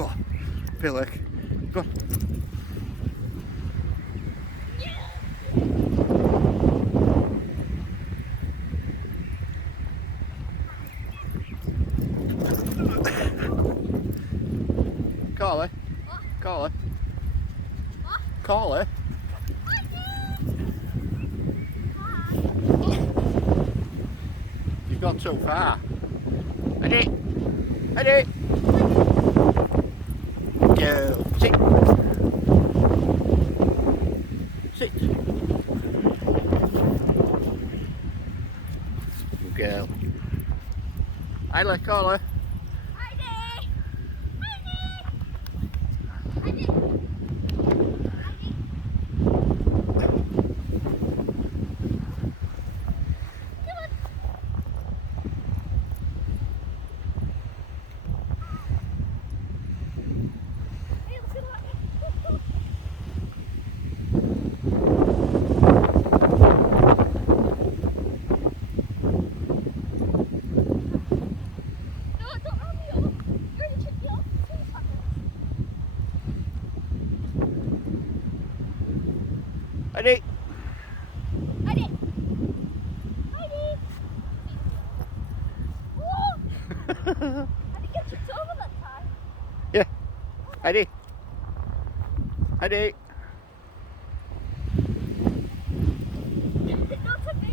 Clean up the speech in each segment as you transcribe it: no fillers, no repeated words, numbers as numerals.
Oh, feel like. Go on. Carly. What? Carly. What? Carly. You've gone too far. Heidi. Heidi. Go. Sit. Sit. Good girl. Heidi, Carly. Heidi! Heidi! Heidi! Heidi. Heidi! Heidi! Whoa! I think I tripped over that time. Yeah. Heidi. Heidi. Not to me.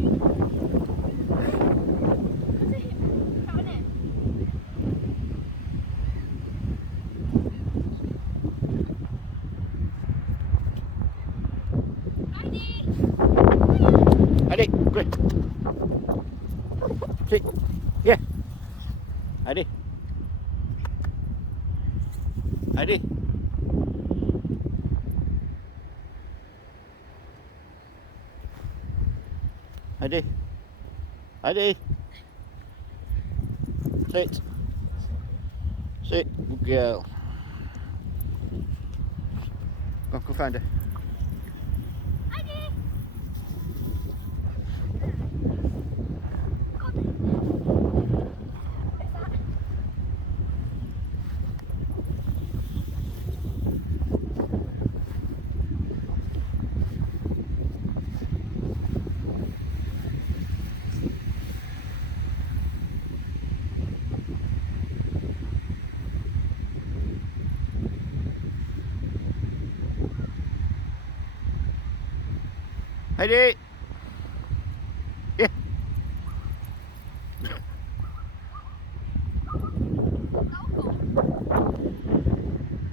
Was it him? That one in? Heidi! Heidi, quick. Sit. Yeah. Heidi. Heidi. Heidi. Heidi. Sit. Sit. Good girl. Go find her. Heidi! Heidi.